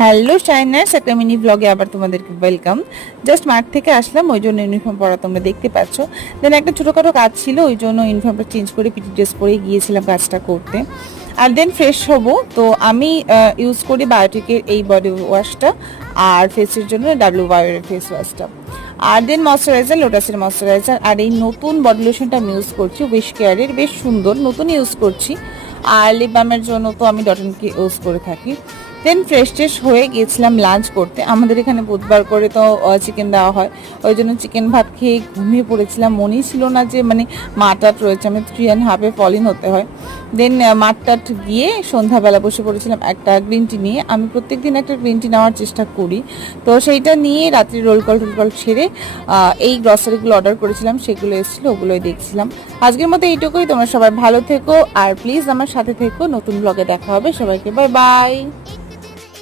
Hello শাইনার্স, একটা mini ব্লগে আবার তোমাদেরকে ওয়েলকাম। জাস্ট মাঠ থেকে আসলাম, ওই জন্য ইউনিফর্ম পরা তোমরা দেখতে পাচ্ছ। দেন একটা ছোটোখাটো কাজ ছিল, ওই জন্য ইউনিফর্মটা চেঞ্জ করে পিটি ড্রেস পরে গিয়েছিলাম কাজটা করতে। আর দেন ফ্রেশ হব। তো আমি ইউজ করি বায়োটিকের এই বডি ওয়াশটা, আর ফেসের জন্য ডাব্লিউ ফেস ওয়াশটা। আর দেন ময়শ্চারাইজার, লোটাসের ময়শ্চারাইজার। আর এই নতুন বডি লোশনটা আমি ইউজ করছি উইশ কেয়ারের, বেশ সুন্দর, নতুন ইউজ করছি। আর লিপ বামের জন্য তো আমি ডটনকে ইউজ করে থাকি। দেন ফ্রেশ ট্রেশ হয়ে গিয়েছিলাম লাঞ্চ করতে। আমাদের এখানে বুধবার করে তো চিকেন দেওয়া হয়, ওই জন্য চিকেন ভাত খেয়ে ঘুমিয়ে পড়েছিলাম। মনেই ছিল না যে মাঠাট রয়েছে, আমি 3.5-এ ফলিন হতে হয়। দেন মাঠটাট গিয়ে সন্ধ্যাবেলা বসে পড়েছিলাম একটা গ্রিন টি নিয়ে। আমি প্রত্যেক দিন একটা গ্রিন টি নেওয়ার চেষ্টা করি, তো সেইটা নিয়ে রাত্রি রোল কল ছেড়ে এই গ্রসারিগুলো অর্ডার করেছিলাম, সেগুলো এসেছিলো, ওগুলোই দেখছিলাম। আজকের মতো এইটুকুই। তোমরা সবাই ভালো থেকো আর প্লিজ আমার সাথে থেকো। নতুন ব্লগে দেখা হবে। সবাইকে বাই বাই।